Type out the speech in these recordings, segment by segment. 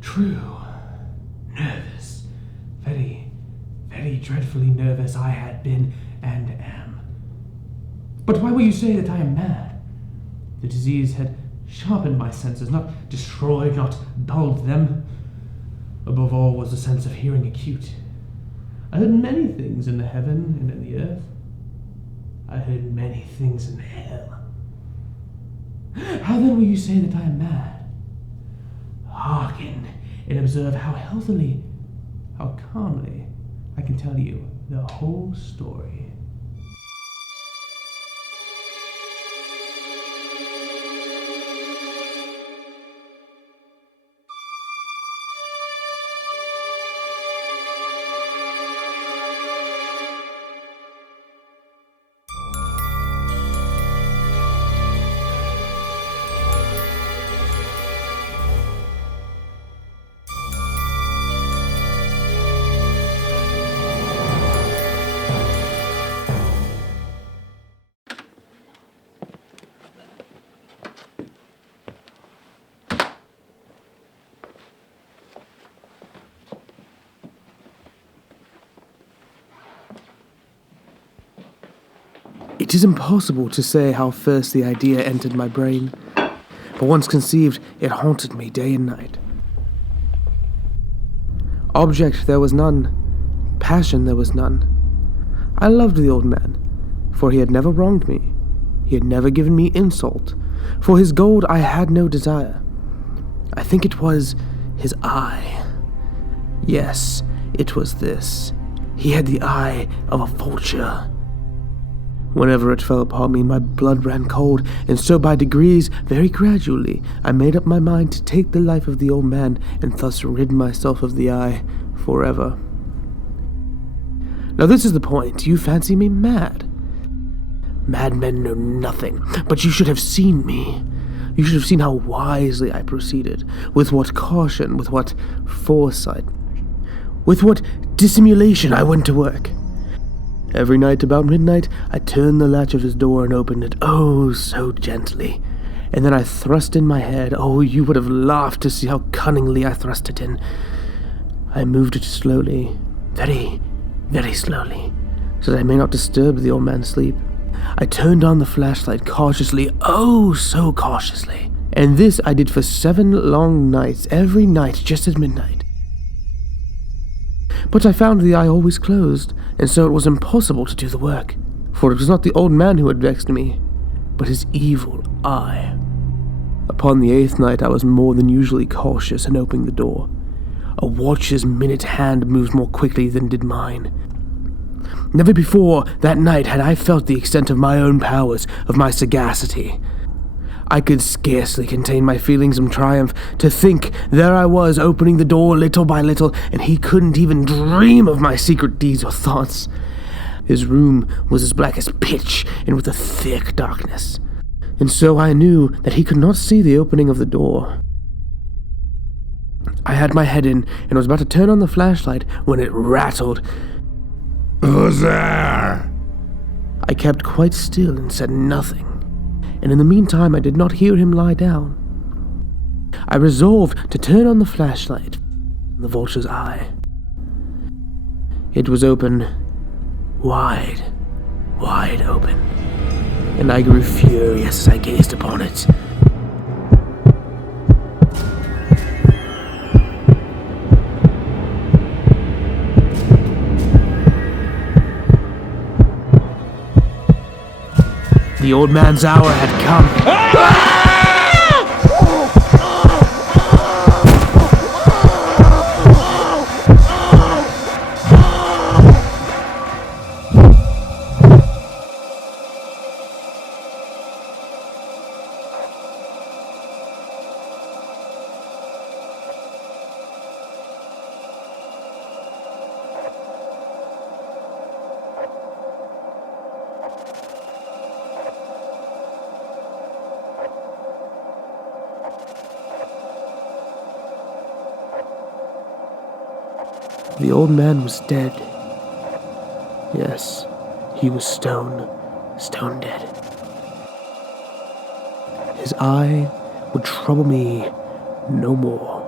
True. Nervous. Very, very dreadfully nervous I had been and am. But why will you say that I am mad? The disease had sharpened my senses, not destroyed, not dulled them. Above all was the sense of hearing acute. I heard many things in the heaven and in the earth. I heard many things in hell. How then will you say that I am mad? Hearken and observe how healthily, how calmly I can tell you the whole story. It is impossible to say how first the idea entered my brain, but once conceived, it haunted me day and night. Object there was none, passion there was none. I loved the old man, for he had never wronged me. He had never given me insult. For his gold I had no desire. I think it was his eye. Yes, it was this. He had the eye of a vulture. Whenever it fell upon me, my blood ran cold, and so by degrees, very gradually, I made up my mind to take the life of the old man, and thus rid myself of the eye forever. Now this is the point. You fancy me mad. Madmen know nothing, but you should have seen me. You should have seen how wisely I proceeded, with what caution, with what foresight, with what dissimulation I went to work. Every night about midnight, I turned the latch of his door and opened it, oh, so gently. And then I thrust in my head. Oh, you would have laughed to see how cunningly I thrust it in. I moved it slowly, very, very slowly, so that I may not disturb the old man's sleep. I turned on the flashlight cautiously, oh, so cautiously. And this I did for 7 long nights, every night just at midnight. But I found the eye always closed, and so it was impossible to do the work, for it was not the old man who had vexed me, but his evil eye. Upon the 8th night I was more than usually cautious in opening the door. A watch's minute hand moved more quickly than did mine. Never before that night had I felt the extent of my own powers, of my sagacity. I could scarcely contain my feelings of triumph. To think there I was, opening the door little by little, and he couldn't even dream of my secret deeds or thoughts. His room was as black as pitch, and with a thick darkness, and so I knew that he could not see the opening of the door. I had my head in, and was about to turn on the flashlight, when it rattled. Who's there? I kept quite still and said nothing. And in the meantime I did not hear him lie down. I resolved to turn on the flashlight, the vulture's eye. It was open, wide, wide open, and I grew furious as I gazed upon it. The old man's hour had come. The old man was dead. Yes, he was stone dead. His eye would trouble me no more.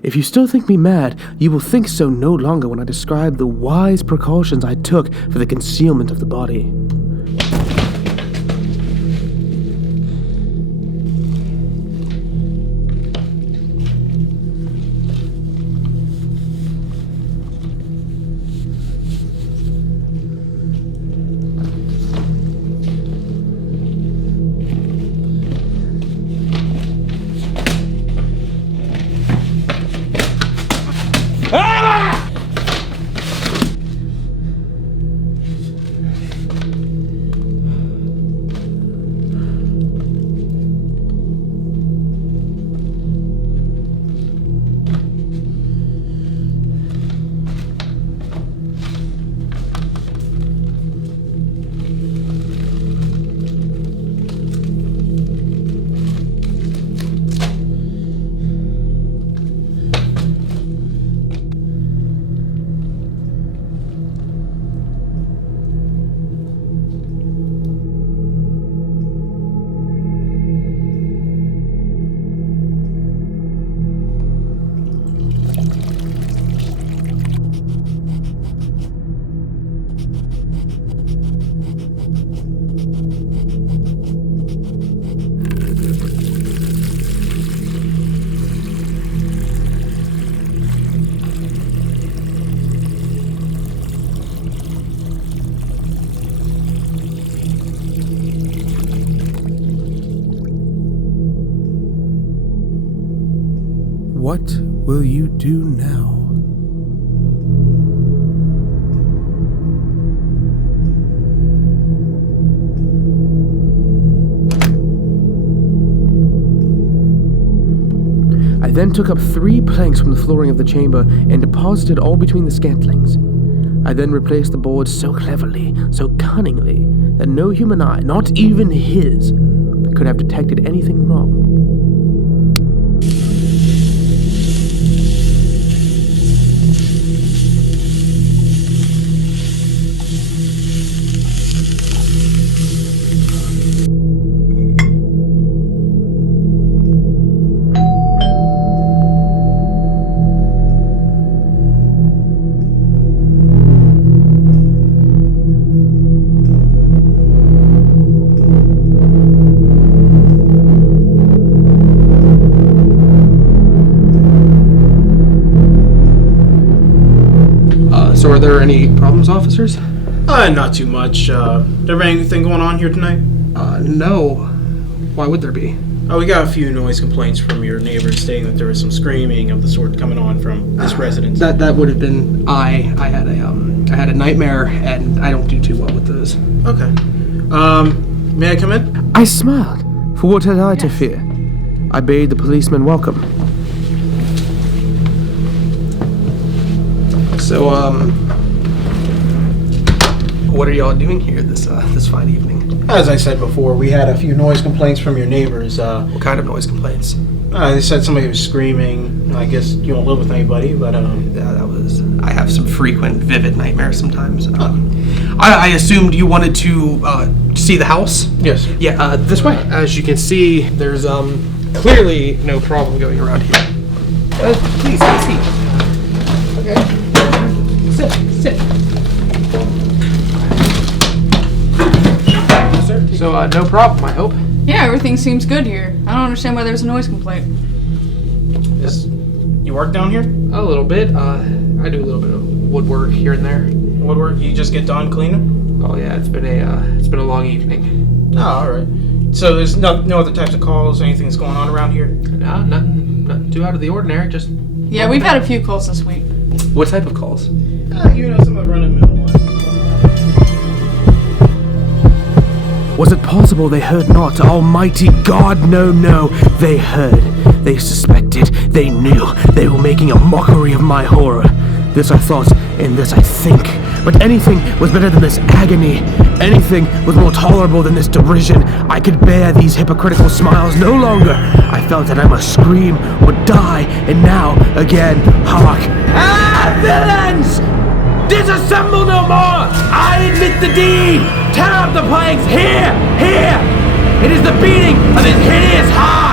If you still think me mad, you will think so no longer when I describe the wise precautions I took for the concealment of the body. What will you do now? I then took up 3 planks from the flooring of the chamber and deposited all between the scantlings. I then replaced the boards so cleverly, so cunningly, that no human eye, not even his, could have detected anything wrong. So are there any problems, officers? Not too much. There anything going on here tonight? No. Why would there be? We got a few noise complaints from your neighbors stating that there was some screaming of the sort coming on from this residence. That would have been I had a nightmare, and I don't do too well with those. Okay. May I come in? I smiled, for what had I to fear? I bade the policeman welcome. So, what are y'all doing here this fine evening? As I said before, we had a few noise complaints from your neighbors. What kind of noise complaints? They said somebody was screaming. I guess you don't live with anybody, but Yeah, I have some frequent, vivid nightmares sometimes. I assumed you wanted to see the house. yes. Yeah, this way. As you can see, there's clearly no problem going around here. Please, have a seat. Okay. Sit. So, no problem, I hope. Yeah, everything seems good here. I don't understand why there's a noise complaint. Yes. You work down here? A little bit. I do a little bit of woodwork here and there. Woodwork? You just get done cleaning? Oh yeah, it's been a long evening. Oh, all right. So there's no other types of calls, anything that's going on around here? No, nothing too out of the ordinary. Just Yeah, we've had a few calls this week. what type of calls? Some of the run-of-the-mill ones. Was it possible they heard not? Almighty God, no, they heard. They suspected. They knew. They were making a mockery of my horror. This I thought, and this I think. But anything was better than this agony. Anything was more tolerable than this derision. I could bear these hypocritical smiles no longer. I felt that I must scream or die, and now, again, hark. Ah, villains! Disassemble no more! I admit the deed! Tear up the planks! Here! It is the beating of his hideous heart!